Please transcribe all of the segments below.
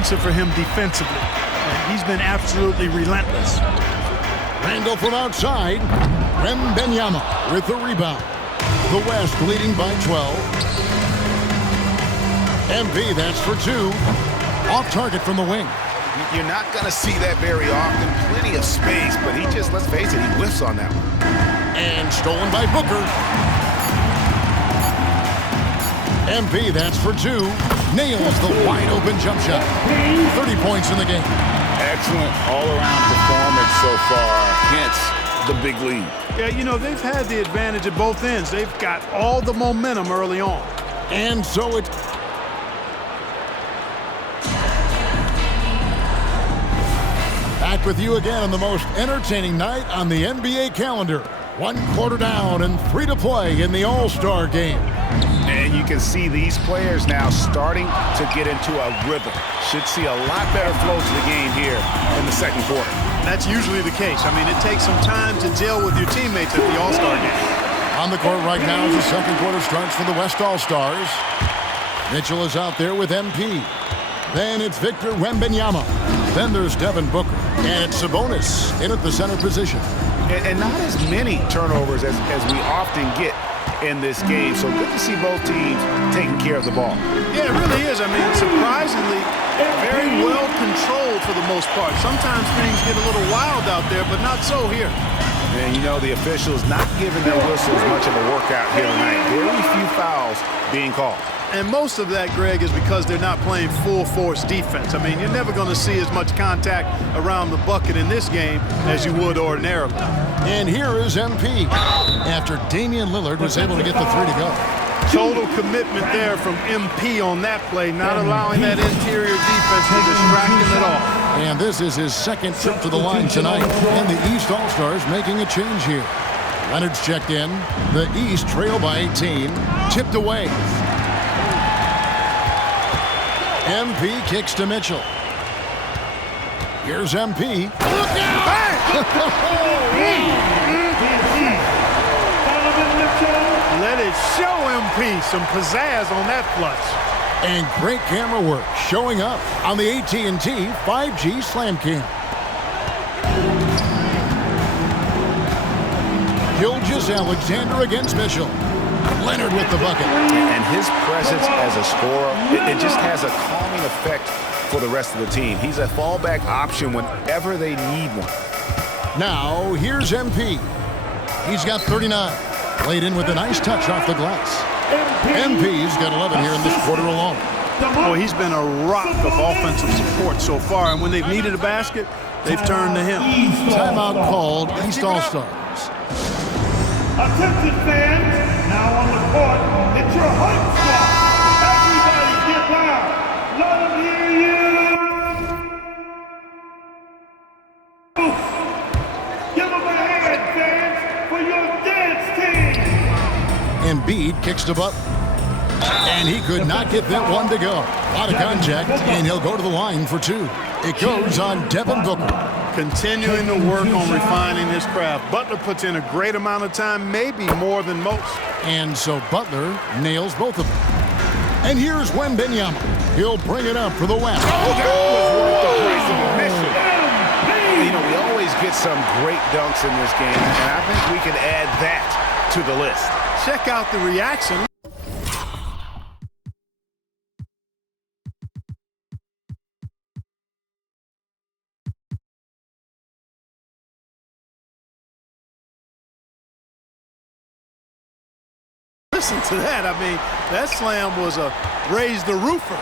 answer for him defensively. And he's been absolutely relentless. Randall from outside. Wembanyama with the rebound. The West leading by 12. MP, that's for 2. Off target from the wing. You're not going to see that very often. Plenty of space, but he just, let's face it, he whiffs on that one. And stolen by Booker. MP, that's for 2. Nails the wide-open jump shot. 30 points in the game. Excellent all-around performance so far, hence the big lead. Yeah, you know, they've had the advantage at both ends. They've got all the momentum early on. And so it's... Back with you again on the most entertaining night on the NBA calendar. 1 quarter down and 3 to play in the All-Star game. And you can see these players now starting to get into a rhythm. Should see a lot better flow to the game here in the second quarter. That's usually the case. I mean, it takes some time to gel with your teammates at the All-Star game. On the court right now as the second quarter starts for the West All-Stars. Mitchell is out there with MP. Then it's Victor Wembanyama. Then there's Devin Booker. And it's Sabonis in at the center position. And not as many turnovers as we often get in this game. So good to see both teams taking care of the ball. Yeah, it really is. I mean, surprisingly, very well controlled for the most part. Sometimes things get a little wild out there, but not so here. And you know, the officials not giving their whistles much of a workout here tonight. Very few fouls being called. And most of that, Greg, is because they're not playing full-force defense. I mean, you're never going to see as much contact around the bucket in this game as you would ordinarily. And here is MP after Damian Lillard was able to get the 3 to go. Total commitment there from MP on that play, not allowing that interior defense to distract him at all. And this is his second trip to the line tonight. And the East All-Stars making a change here. Leonard's checked in. The East trail by 18. Tipped away. MP kicks to Mitchell. Here's MP. Look out! Let it show MP some pizzazz on that flush. And great camera work showing up on the AT&T 5G Slam Cam. Gilgeous-Alexander against Mitchell. Leonard with the bucket. And his presence as a scorer, it just has a calming effect for the rest of the team. He's a fallback option whenever they need one. Now, here's MP. He's got 39. Played in with a nice touch off the glass. MP's got 11 here in this quarter alone. Well, he's been a rock of offensive support so far, and when they've needed a basket, they've turned to him. Timeout called East All-Stars. Attention fans, now on the court, it's your hype squad. Everybody get loud. Let them hear you. Give them a hand, fans, for your dance team. Embiid kicks to Butler. And he could not get that one to go. A lot of contact, and he'll go to the line for 2. It goes on Devin Booker. Continuing to work on refining his craft. Butler puts in a great amount of time, maybe more than most. And so Butler nails both of them. And here's Wembanyama. He'll bring it up for the West. Oh, that was worth the price of admission. You know, we always get some great dunks in this game, and I think we can add that to the list. Check out the reaction. Listen to that. I mean, that slam was a raise the roofer.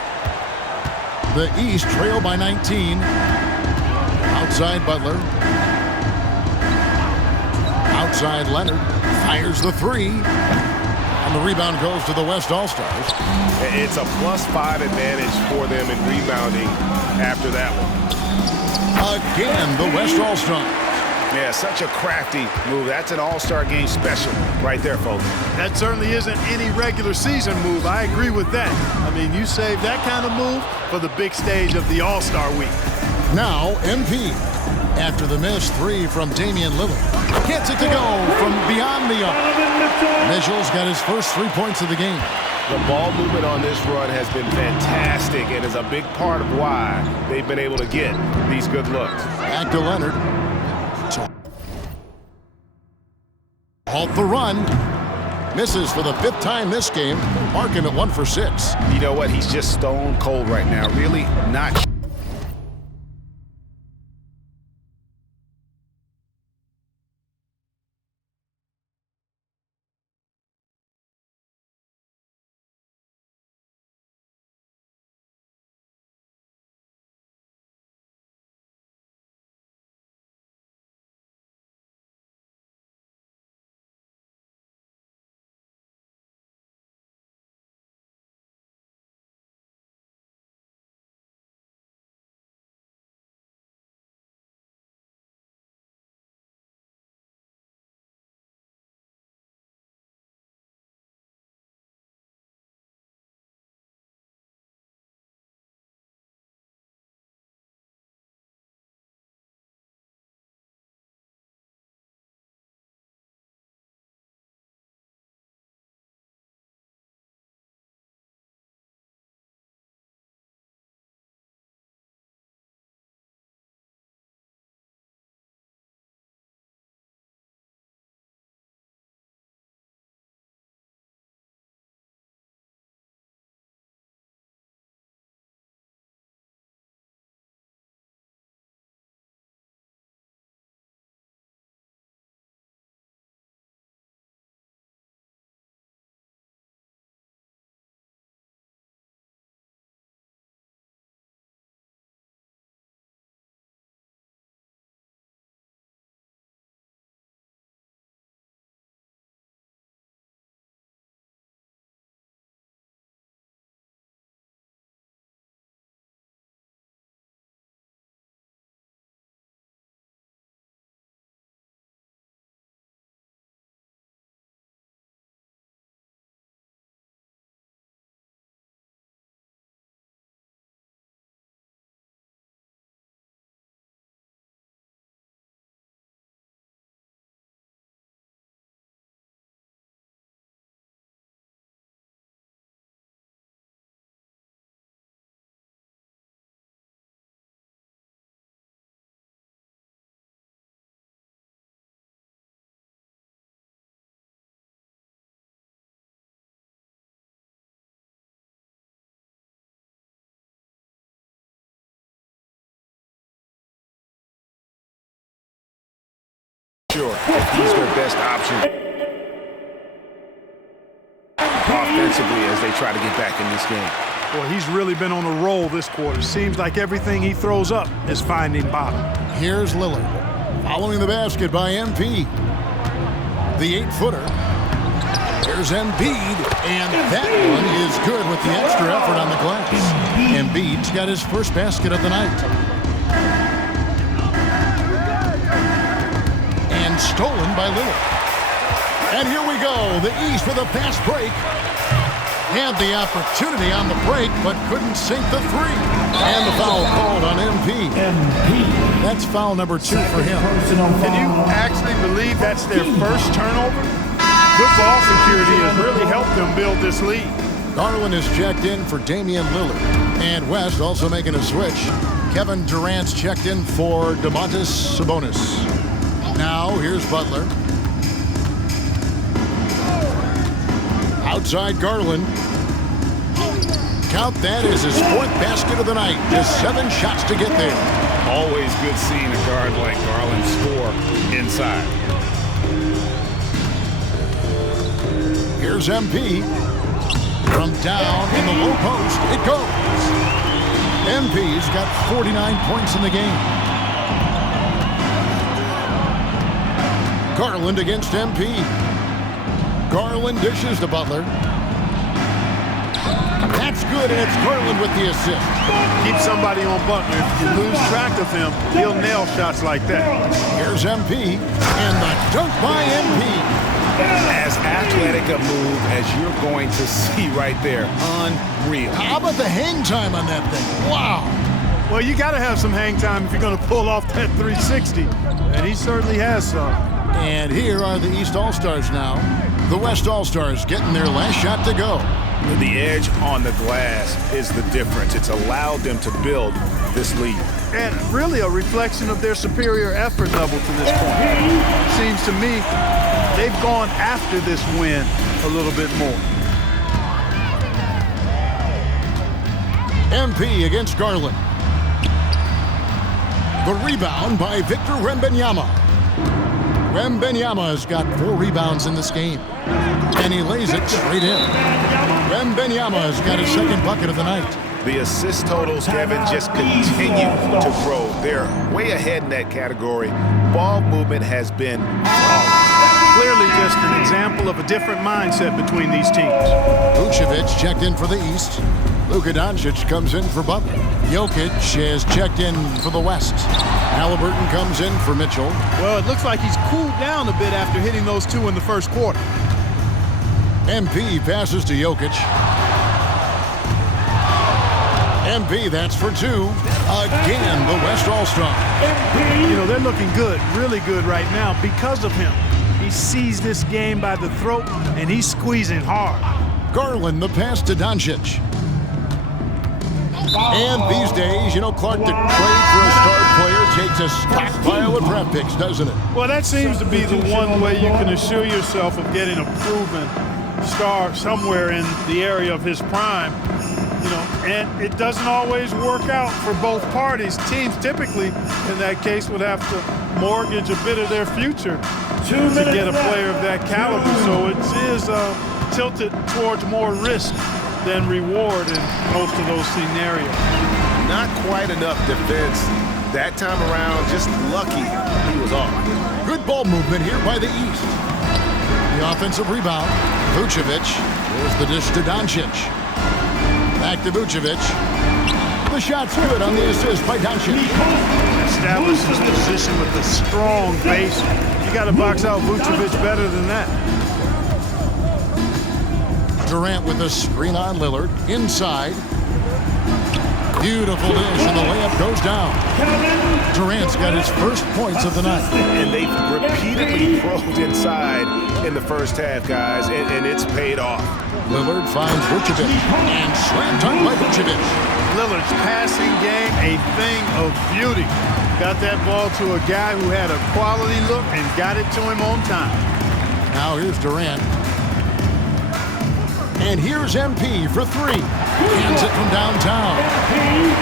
The East trail by 19. Outside Butler. Outside Leonard. Fires the 3. And the rebound goes to the West All-Stars. It's a +5 advantage for them in rebounding after that one. Again, the West All-Stars. Yeah, such a crafty move. That's an all-star game special right there, folks. That certainly isn't any regular season move. I agree with that. I mean, you save that kind of move for the big stage of the All-Star week. Now, MP. After the missed 3 from Damian Lillard. Gets it to go from beyond the arc. Mitchell's got his first 3 points of the game. The ball movement on this run has been fantastic and is a big part of why they've been able to get these good looks. Back to Leonard. Halt the run. Misses for the 5th time this game, marking it 1 for 6. You know what? He's just stone cold right now. Really not. Sure, if he's their best option offensively as they try to get back in this game. Boy, he's really been on a roll this quarter. Seems like everything he throws up is finding bottom. Here's Lillard. Following the basket by MP. The 8-footer. There's Embiid, and that one is good with the extra effort on the glass. Embiid's got his first basket of the night. And stolen by Lillard. And here we go. The East with a fast break. Had the opportunity on the break, but couldn't sink the 3. And the foul called on MP. That's foul number 2 for him. Can you actually believe that's their first turnover? Good ball security has really helped them build this lead. Garland is checked in for Damian Lillard. And West also making a switch. Kevin Durant's checked in for Domantas Sabonis. Now, here's Butler. Outside Garland. Count that as his 4th basket of the night. Just 7 shots to get there. Always good seeing a guard like Garland score inside. Here's MP. From down in the low post, it goes. MP's got 49 points in the game. Garland against MP. Garland dishes to Butler. That's good, and it's Garland with the assist. Keep somebody on Butler. If you lose track of him, he'll nail shots like that. Here's MP, and the dunk by MP. As athletic a move as you're going to see right there. Unreal. How about the hang time on that thing? Wow. Well, you got to have some hang time if you're going to pull off that 360, and he certainly has some. And here are the East All-Stars now. The West All-Stars getting their last shot to go. The edge on the glass is the difference. It's allowed them to build this lead. And really a reflection of their superior effort level to this point. Seems to me they've gone after this win a little bit more. MP against Garland. The rebound by Victor Wembanyama. Wembanyama's got 4 rebounds in this game. And he lays it straight in. Wembanyama's got his second bucket of the night. The assist totals, Kevin, just continue to grow. They're way ahead in that category. Ball movement has been Clearly just an example of a different mindset between these teams. Vucevic checked in for the East. Luka Doncic comes in for Butler. Jokic has checked in for the West. Halliburton comes in for Mitchell. Well, it looks like he's cooled down a bit after hitting those 2 in the first quarter. MP passes to Jokic. MP, that's for 2. Again, the West All-Star. You know, they're looking good, really good right now because of him. He sees this game by the throat, and he's squeezing hard. Garland, the pass to Doncic. And these days, you know, Clark, the trade for a star player takes a stockpile of draft picks, doesn't it? Well, that seems to be the one way you can assure yourself of getting a proven star somewhere in the area of his prime. You know, and it doesn't always work out for both parties. Teams typically, in that case, would have to mortgage a bit of their future to get a player of that caliber. So it is tilted towards more risk than reward in most of those scenarios. not quite enough defense that time around. Just lucky he was off. Good ball movement here by the East. The offensive rebound. Vucevic. There's the dish to Doncic. Back to Vucevic. The shot's good on the assist by Doncic. Establishes position with a strong base. You got to box out Vucevic better than that. Durant with a screen on Lillard. Inside. Beautiful dish, and the layup goes down. Durant's got his first points of the night. And they've repeatedly probed inside in the first half, guys, and it's paid off. Lillard finds Vucevic, and slam dunk by Vucevic. Lillard's passing game, a thing of beauty. Got that ball to a guy who had a quality look and got it to him on time. Now here's Durant. And here's MP for three. Hands it from downtown.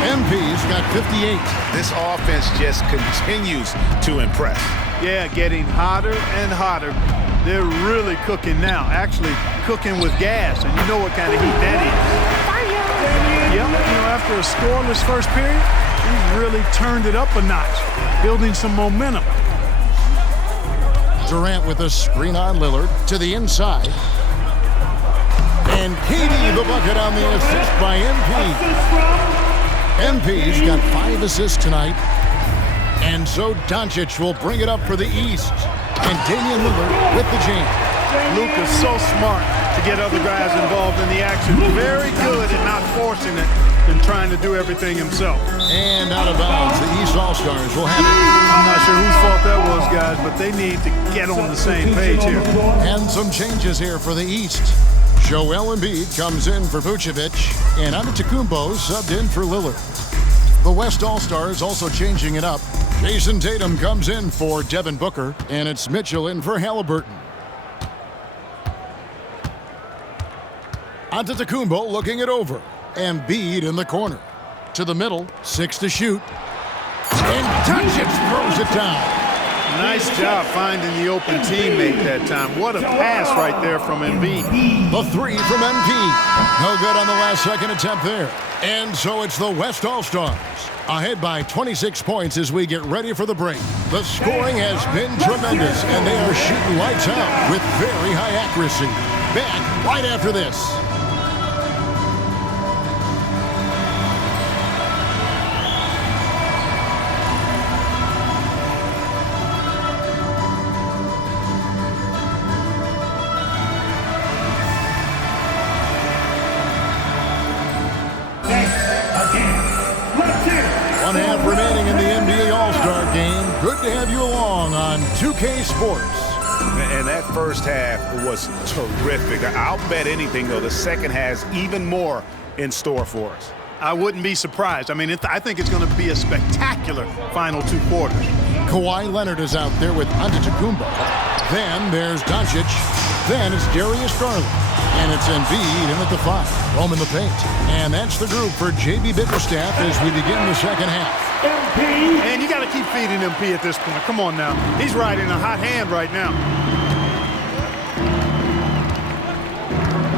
MP's got 58. This offense just continues to impress. Yeah, getting hotter and hotter. They're really cooking now. Actually, cooking with gas, and you know what kind of heat that is. Yep, after a scoreless first period, he's really turned it up a notch, building some momentum. Durant with a screen on Lillard to the inside. And KD the bucket on the assist by MP. MP's got 5 assists tonight. And so Doncic will bring it up for the East. And Damian Lillard with the jam. Luka's so smart to get other guys involved in the action. Very good at not forcing it and trying to do everything himself. And out of bounds, the East All-Stars will have it. I'm not sure whose fault that was, guys, but they need to get on the same page here. And some changes here for the East. Joel Embiid comes in for Vucevic, and Antetokounmpo subbed in for Lillard. The West All-Stars also changing it up. Jason Tatum comes in for Devin Booker, and it's Mitchell in for Halliburton. Antetokounmpo looking it over. Embiid in the corner. To the middle, 6 to shoot. And Doncic throws it down. Nice job finding the open teammate that time. What a pass right there from Embiid. The three from MP. No good on the last second attempt there. And so it's the West All-Stars. Ahead by 26 points as we get ready for the break. The scoring has been tremendous, and they are shooting lights out with very high accuracy. Back right after this. Remaining in the NBA All-Star game. Good to have you along on 2K Sports. And that first half was terrific. I'll bet anything, though, the second has even more in store for us. I wouldn't be surprised. I mean, I think it's going to be a spectacular final 2 quarters. Kawhi Leonard is out there with Antetokounmpo. Then there's Doncic. Then it's Darius Garland. And it's Embiid in at the 5. Roman the paint. And that's the group for J.B. Bickerstaff as we begin the second half. And you got to keep feeding MP at this point. Come on now. He's riding a hot hand right now.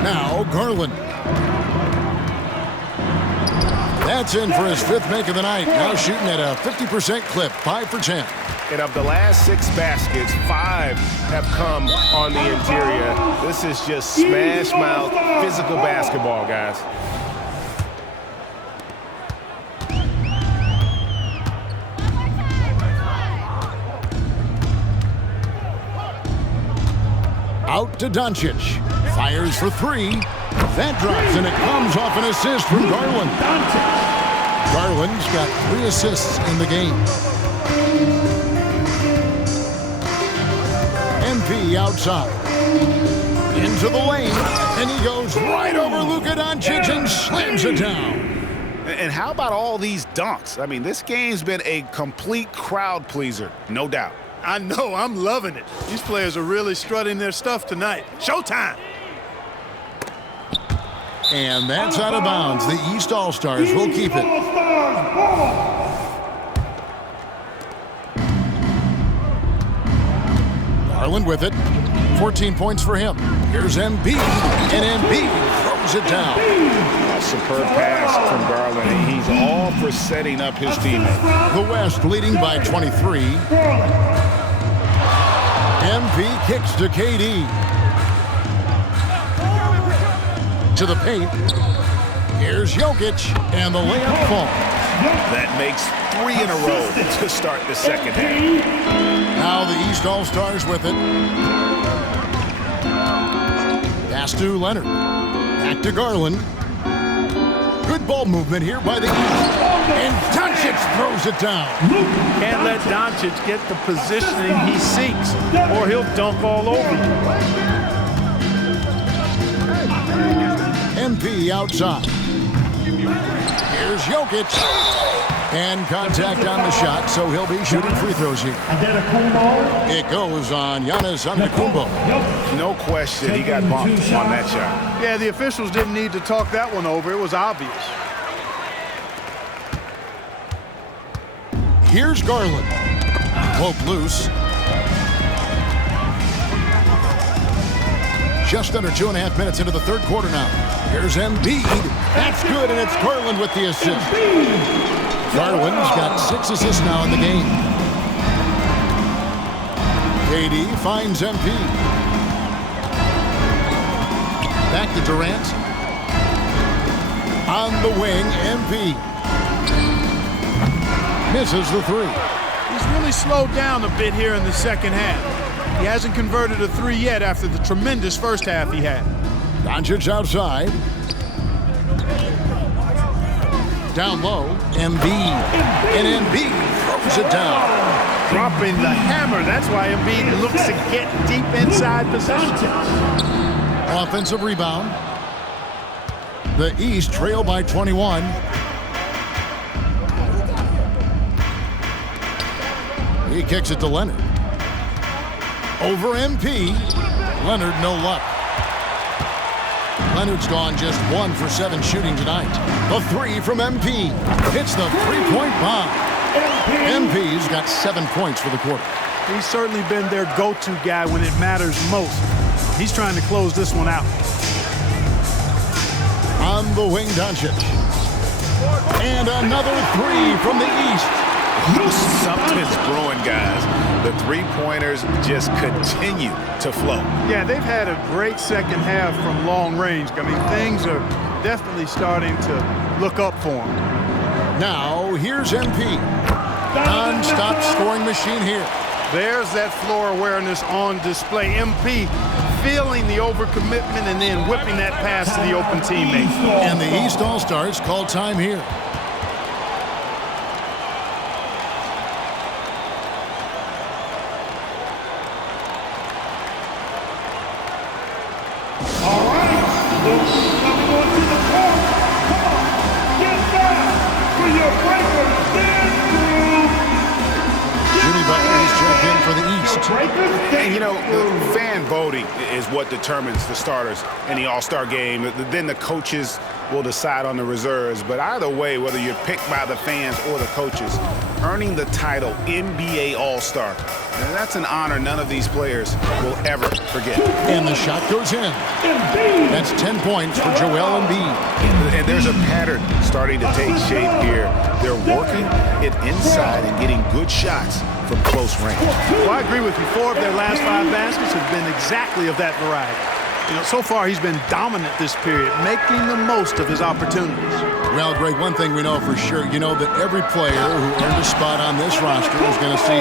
Now Garland. That's in for his 5th make of the night. Now shooting at a 50% clip, 5 for 10. And of the last 6 baskets, 5 have come on the interior. This is just smash mouth physical basketball, guys. Out to Doncic. Fires for 3. That drops, and it comes off an assist from Garland. Garland's got 3 assists in the game. MP outside. Into the lane, and he goes right over Luka Doncic and slams it down. And how about all these dunks? I mean, this game's been a complete crowd pleaser, no doubt. I know. I'm loving it. These players are really strutting their stuff tonight. Showtime. And that's out of bounds. The East All-Stars will keep it. Garland with it. 14 points for him. Here's Embiid. And Embiid throws it down. A superb pass from Garland. He's all for setting up his teammate. The West leading by 23. MP kicks to KD. To the paint. Here's Jokic, and the layup falls. That makes 3 in a row to start the second half. Now the East All-Stars with it. Pass to Leonard. Back to Garland. Good ball movement here by the East. And Doncic throws it down. Can't let Doncic get the positioning he seeks, or he'll dunk all over you. MP outside. Here's Jokic. And contact on the shot, so he'll be shooting free throws here. It goes on Giannis Antetokounmpo. No question he got bumped on that shot. Yeah, the officials didn't need to talk that one over. It was obvious. Here's Garland. Poke loose. Just under 2.5 minutes into the third quarter now. Here's Embiid. That's good, and it's Garland with the assist. Garland's got 6 assists now in the game. KD finds MP. Back to Durant. On the wing, MP. Misses the 3. He's really slowed down a bit here in the second half. He hasn't converted a 3 yet after the tremendous first half he had. Doncic outside. Down low, Embiid. And Embiid throws it down. Dropping the hammer. That's why Embiid looks to get deep inside possession. Offensive rebound. The East trail by 21. He kicks it to Leonard. Over MP. Leonard, no luck. Leonard's gone just 1 for 7 shooting tonight. The 3 from MP. Hits the 3-point bomb. MP's got 7 points for the quarter. He's certainly been their go-to guy when it matters most. He's trying to close this one out. On the wing, Doncic. And another 3 from the East. Something's brewing, guys. The 3-pointers just continue to flow. Yeah, they've had a great second half from long range. I mean, things are definitely starting to look up for them. Now, here's MP. Non-stop scoring machine here. There's that floor awareness on display. MP feeling the overcommitment and then whipping that pass to the open teammate. And the East All-Stars call time here. And, you know, the fan voting is what determines the starters in the All-Star game. Then the coaches will decide on the reserves. But either way, whether you're picked by the fans or the coaches, earning the title NBA All-Star, that's an honor none of these players will ever forget. And the shot goes in. That's 10 points for Joel Embiid. And there's a pattern starting to take shape here. They're working it inside and getting good shots from close range. Well, I agree with you. 4 of their last 5 baskets have been exactly of that variety. You know, so far he's been dominant this period, making the most of his opportunities. Well, Greg, one thing we know for sure, you know that every player who earned a spot on this roster is going to see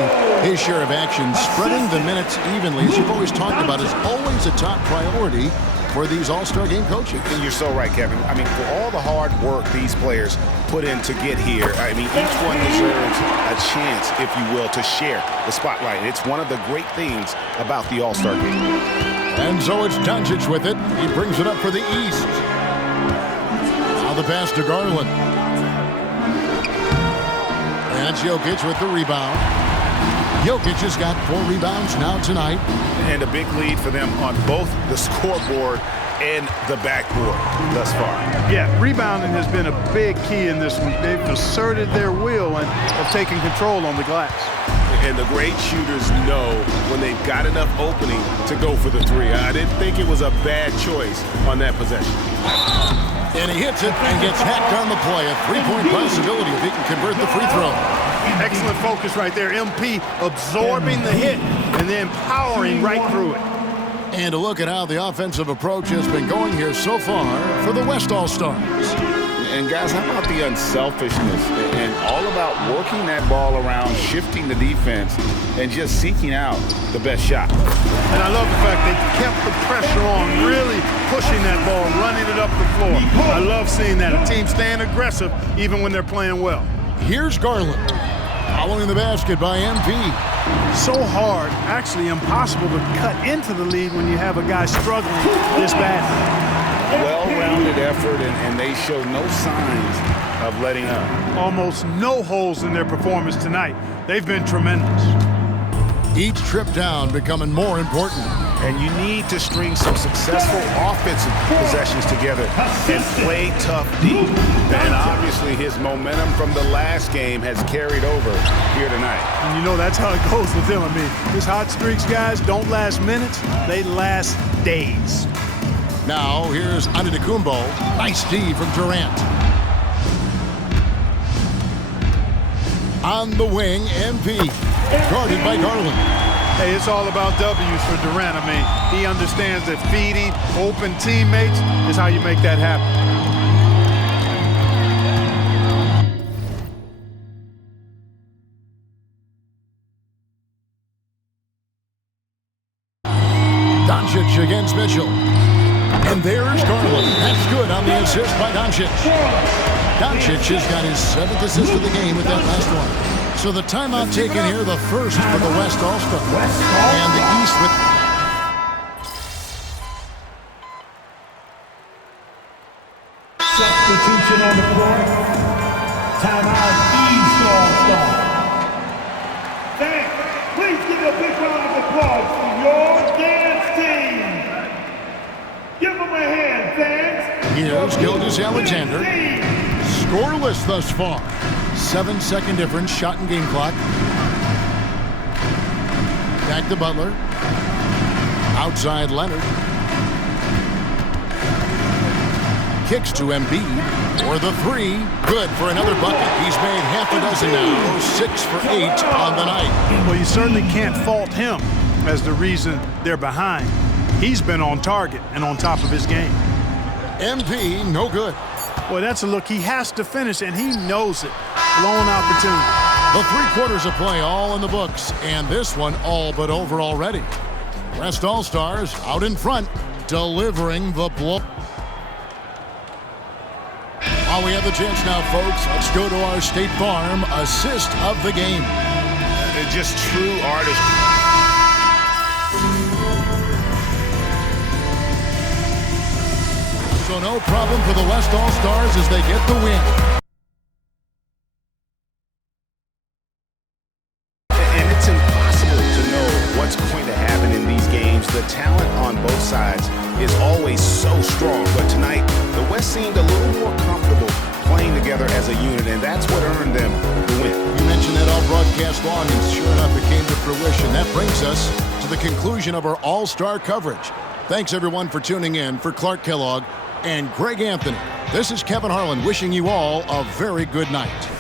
his share of action. Spreading the minutes evenly, as you've always talked about, is always a top priority for these All-Star game coaches. And you're so right, Kevin. I mean, for all the hard work these players put in to get here, I mean, each one deserves a chance, if you will, to share the spotlight. It's one of the great things about the All-Star game. And so it's Doncic with it. He brings it up for the East. Now the pass to Garland. That's Jokic with the rebound. Jokic has got 4 rebounds now tonight. And a big lead for them on both the scoreboard and the backboard thus far. Yeah, rebounding has been a big key in this one. They've asserted their will and have taken control on the glass. And the great shooters know when they've got enough opening to go for the 3. I didn't think it was a bad choice on that possession. And he hits it and gets hacked on the play. A 3-point possibility if he can convert the free throw. Excellent focus right there. MP absorbing the hit and then powering right through it. And a look at how the offensive approach has been going here so far for the West All-Stars. And guys, how about the unselfishness and all about working that ball around, shifting the defense, and just seeking out the best shot. And I love the fact they kept the pressure on, really pushing that ball, running it up the floor. I love seeing that. A team staying aggressive even when they're playing well. Here's Garland, following the basket by MP. So hard, actually impossible to cut into the lead when you have a guy struggling this bad. Well-rounded effort, and they show no signs of letting up. Almost no holes in their performance tonight. They've been tremendous. Each trip down becoming more important. And you need to string some successful offensive possessions together and play tough deep. And obviously his momentum from the last game has carried over here tonight. And you know that's how it goes with him. I mean, his hot streaks, guys, don't last minutes. They last days. Now here's Antetokounmpo. Nice D from Durant. On the wing, MP. Guarded by Garland. Hey, it's all about W's for Durant. I mean, he understands that feeding open teammates is how you make that happen. Doncic against Mitchell. And there's Garland. That's good on the assist by Doncic. Doncic has got his 7th assist of the game with that last one. So the timeout taken here, the first for the West All-Star. And the East with... Substitution on the floor. Timeout, East All-Star. Thanks. Please give a big round of applause for your dance team. Give them a hand, thanks. Here's Gilgeous-Alexander. Scoreless thus far. 7-second difference, shot and game clock. Back to Butler. Outside Leonard. Kicks to Embiid for the 3. Good for another bucket. He's made half a dozen now. 6 for 8 on the night. Well, you certainly can't fault him as the reason they're behind. He's been on target and on top of his game. MP, no good. Boy, that's a look he has to finish, and he knows it. Blown opportunity. The 3 quarters of play all in the books, and this one all but over already. West All-Stars out in front, delivering the blow. While we have the chance now, folks, let's go to our State Farm assist of the game. Just true artistry. So no problem for the West All-Stars as they get the win. And it's impossible to know what's the talent on both sides is always so strong. But tonight, the West seemed a little more comfortable playing together as a unit, and that's what earned them the win. You mentioned that all broadcast long, and sure enough, it came to fruition. That brings us to the conclusion of our All-Star coverage. Thanks, everyone, for tuning in. For Clark Kellogg and Greg Anthony, this is Kevin Harlan wishing you all a very good night.